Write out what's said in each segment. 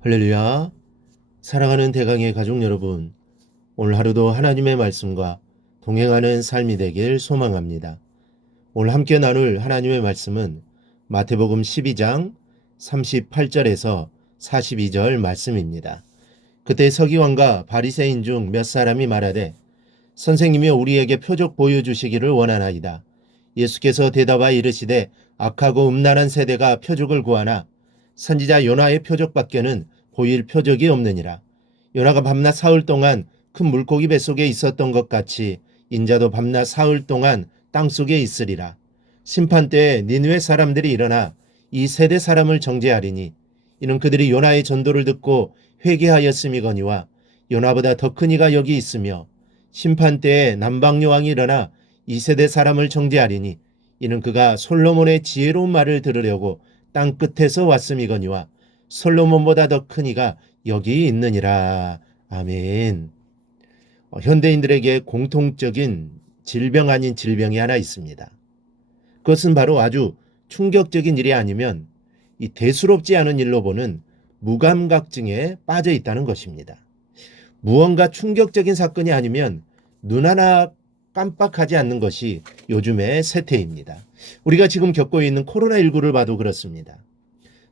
할렐루야. 사랑하는 대강의 가족 여러분, 오늘 하루도 하나님의 말씀과 동행하는 삶이 되길 소망합니다. 오늘 함께 나눌 하나님의 말씀은 마태복음 12장 38절에서 42절 말씀입니다. 그때 서기관과 바리새인 중 몇 사람이 말하되 선생님이 우리에게 표적 보여주시기를 원하나이다. 예수께서 대답하여 이르시되 악하고 음란한 세대가 표적을 구하나 선지자 요나의 표적밖에는 보일 표적이 없느니라. 요나가 밤낮 사흘 동안 큰 물고기 뱃속에 있었던 것 같이 인자도 밤낮 사흘 동안 땅속에 있으리라. 심판 때에 니느웨 사람들이 일어나 이 세대 사람을 정죄하리니 이는 그들이 요나의 전도를 듣고 회개하였음이거니와 요나보다 더 큰 이가 여기 있으며 심판 때에 남방 여왕이 일어나 이 세대 사람을 정죄하리니 이는 그가 솔로몬의 지혜로운 말을 들으려고 땅 끝에서 왔음이거니와 솔로몬보다 더 큰 이가 여기 있느니라. 아멘. 현대인들에게 공통적인 질병 아닌 질병이 하나 있습니다. 그것은 바로 아주 충격적인 일이 아니면 이 대수롭지 않은 일로 보는 무감각증에 빠져 있다는 것입니다. 무언가 충격적인 사건이 아니면 눈 하나 깜빡하지 않는 것이 요즘의 세태입니다. 우리가 지금 겪고 있는 코로나19를 봐도 그렇습니다.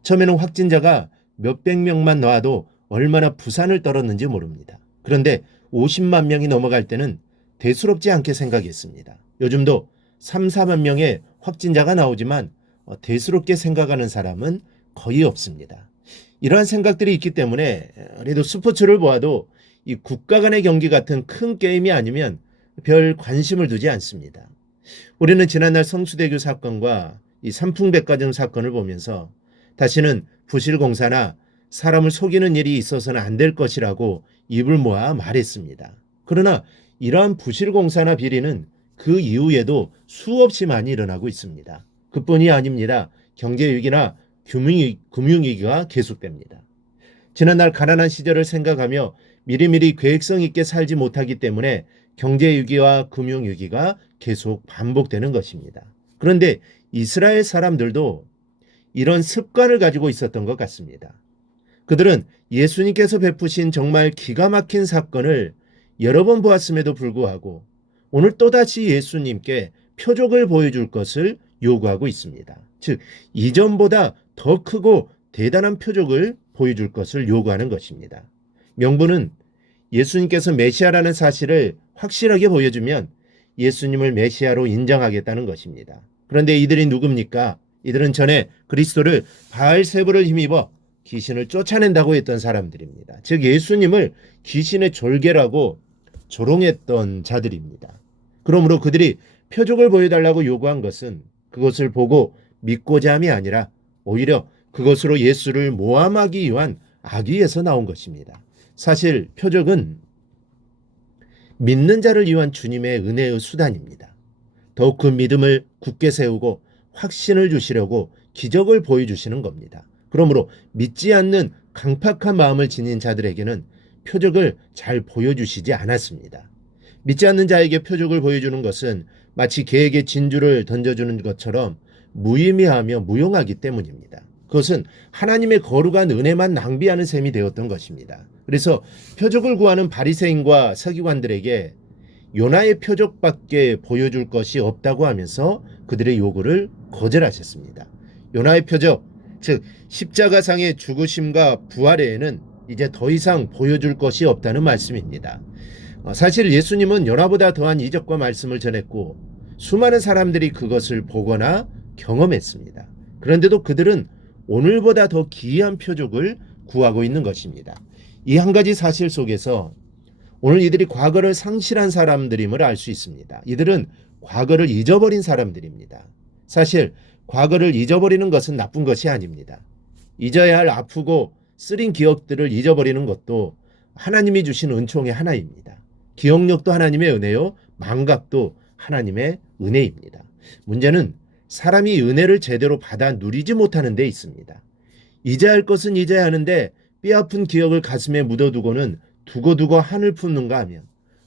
처음에는 확진자가 몇백 명만 나와도 얼마나 부산을 떨었는지 모릅니다. 그런데 50만 명이 넘어갈 때는 대수롭지 않게 생각했습니다. 요즘도 3, 4만 명의 확진자가 나오지만 대수롭게 생각하는 사람은 거의 없습니다. 이러한 생각들이 있기 때문에 그래도 스포츠를 보아도 이 국가 간의 경기 같은 큰 게임이 아니면 별 관심을 두지 않습니다. 우리는 지난날 성수대교 사건과 이 삼풍백화점 사건을 보면서 다시는 부실공사나 사람을 속이는 일이 있어서는 안 될 것이라고 입을 모아 말했습니다. 그러나 이러한 부실공사나 비리는 그 이후에도 수없이 많이 일어나고 있습니다. 그뿐이 아닙니다. 경제위기나 금융위기가 계속됩니다. 지난날 가난한 시절을 생각하며 미리미리 계획성 있게 살지 못하기 때문에 경제위기와 금융위기가 계속 반복되는 것입니다. 그런데 이스라엘 사람들도 이런 습관을 가지고 있었던 것 같습니다. 그들은 예수님께서 베푸신 정말 기가 막힌 사건을 여러 번 보았음에도 불구하고 오늘 또다시 예수님께 표적을 보여줄 것을 요구하고 있습니다. 즉, 이전보다 더 크고 대단한 표적을 보여줄 것을 요구하는 것입니다. 명분은 예수님께서 메시아라는 사실을 확실하게 보여주면 예수님을 메시아로 인정하겠다는 것입니다. 그런데 이들이 누굽니까? 이들은 전에 그리스도를 바알세불을 힘입어 귀신을 쫓아낸다고 했던 사람들입니다. 즉 예수님을 귀신의 졸개라고 조롱했던 자들입니다. 그러므로 그들이 표적을 보여달라고 요구한 것은 그것을 보고 믿고자 함이 아니라 오히려 그것으로 예수를 모함하기 위한 악의에서 나온 것입니다. 사실 표적은 믿는 자를 위한 주님의 은혜의 수단입니다. 더욱 그 믿음을 굳게 세우고 확신을 주시려고 기적을 보여주시는 겁니다. 그러므로 믿지 않는 강팍한 마음을 지닌 자들에게는 표적을 잘 보여주시지 않았습니다. 믿지 않는 자에게 표적을 보여주는 것은 마치 개에게 진주를 던져주는 것처럼 무의미하며 무용하기 때문입니다. 그것은 하나님의 거룩한 은혜만 낭비하는 셈이 되었던 것입니다. 그래서 표적을 구하는 바리새인과 서기관들에게 요나의 표적밖에 보여줄 것이 없다고 하면서 그들의 요구를 거절하셨습니다. 요나의 표적, 즉 십자가상의 죽으심과 부활 외에는 이제 더 이상 보여줄 것이 없다는 말씀입니다. 사실 예수님은 요나보다 더한 이적과 말씀을 전했고 수많은 사람들이 그것을 보거나 경험했습니다. 그런데도 그들은 오늘보다 더 기이한 표적을 구하고 있는 것입니다. 이 한 가지 사실 속에서 오늘 이들이 과거를 상실한 사람들임을 알 수 있습니다. 이들은 과거를 잊어버린 사람들입니다. 사실 과거를 잊어버리는 것은 나쁜 것이 아닙니다. 잊어야 할 아프고 쓰린 기억들을 잊어버리는 것도 하나님이 주신 은총의 하나입니다. 기억력도 하나님의 은혜요, 망각도 하나님의 은혜입니다. 문제는 사람이 은혜를 제대로 받아 누리지 못하는 데 있습니다. 잊어야 할 것은 잊어야 하는데 뼈아픈 기억을 가슴에 묻어두고는 두고두고 한을 품는가 하면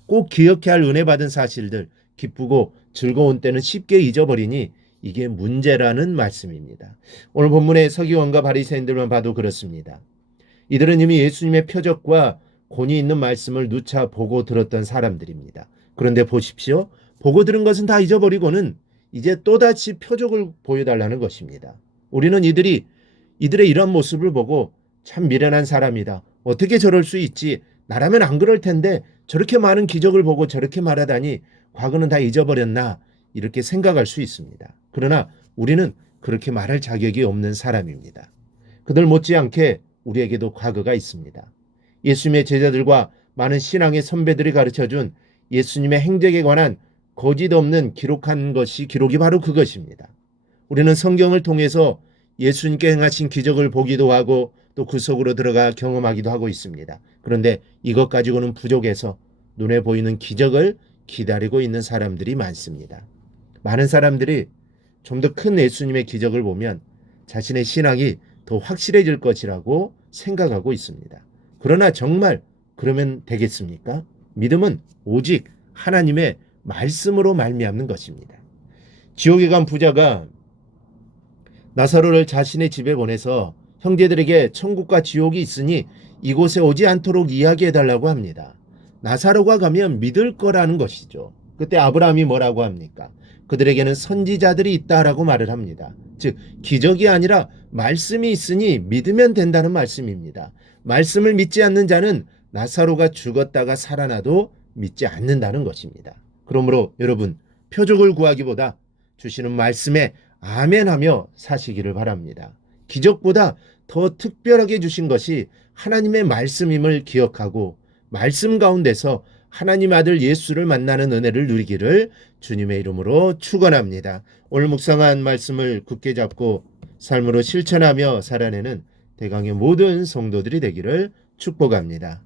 꼭 기억해야 할 은혜 받은 사실들, 기쁘고 즐거운 때는 쉽게 잊어버리니 이게 문제라는 말씀입니다. 오늘 본문의 서기관과 바리새인들만 봐도 그렇습니다. 이들은 이미 예수님의 표적과 권위 있는 말씀을 누차 보고 들었던 사람들입니다. 그런데 보십시오. 보고 들은 것은 다 잊어버리고는 이제 또다시 표적을 보여달라는 것입니다. 우리는 이들의 이런 모습을 보고 참 미련한 사람이다. 어떻게 저럴 수 있지? 나라면 안 그럴 텐데 저렇게 많은 기적을 보고 저렇게 말하다니 과거는 다 잊어버렸나? 이렇게 생각할 수 있습니다. 그러나 우리는 그렇게 말할 자격이 없는 사람입니다. 그들 못지않게 우리에게도 과거가 있습니다. 예수님의 제자들과 많은 신앙의 선배들이 가르쳐준 예수님의 행적에 관한 거짓 없는 기록한 것이 기록이 바로 그것입니다. 우리는 성경을 통해서 예수님께 행하신 기적을 보기도 하고 또 그 속으로 들어가 경험하기도 하고 있습니다. 그런데 이것 가지고는 부족해서 눈에 보이는 기적을 기다리고 있는 사람들이 많습니다. 많은 사람들이 좀 더 큰 예수님의 기적을 보면 자신의 신앙이 더 확실해질 것이라고 생각하고 있습니다. 그러나 정말 그러면 되겠습니까? 믿음은 오직 하나님의 말씀으로 말미암는 것입니다. 지옥에 간 부자가 나사로를 자신의 집에 보내서 형제들에게 천국과 지옥이 있으니 이곳에 오지 않도록 이야기해달라고 합니다. 나사로가 가면 믿을 거라는 것이죠. 그때 아브라함이 뭐라고 합니까? 그들에게는 선지자들이 있다라고 말을 합니다. 즉 기적이 아니라 말씀이 있으니 믿으면 된다는 말씀입니다. 말씀을 믿지 않는 자는 나사로가 죽었다가 살아나도 믿지 않는다는 것입니다. 그러므로 여러분 표적을 구하기보다 주시는 말씀에 아멘하며 사시기를 바랍니다. 기적보다 더 특별하게 주신 것이 하나님의 말씀임을 기억하고 말씀 가운데서 하나님 아들 예수를 만나는 은혜를 누리기를 주님의 이름으로 축원합니다. 오늘 묵상한 말씀을 굳게 잡고 삶으로 실천하며 살아내는 대강의 모든 성도들이 되기를 축복합니다.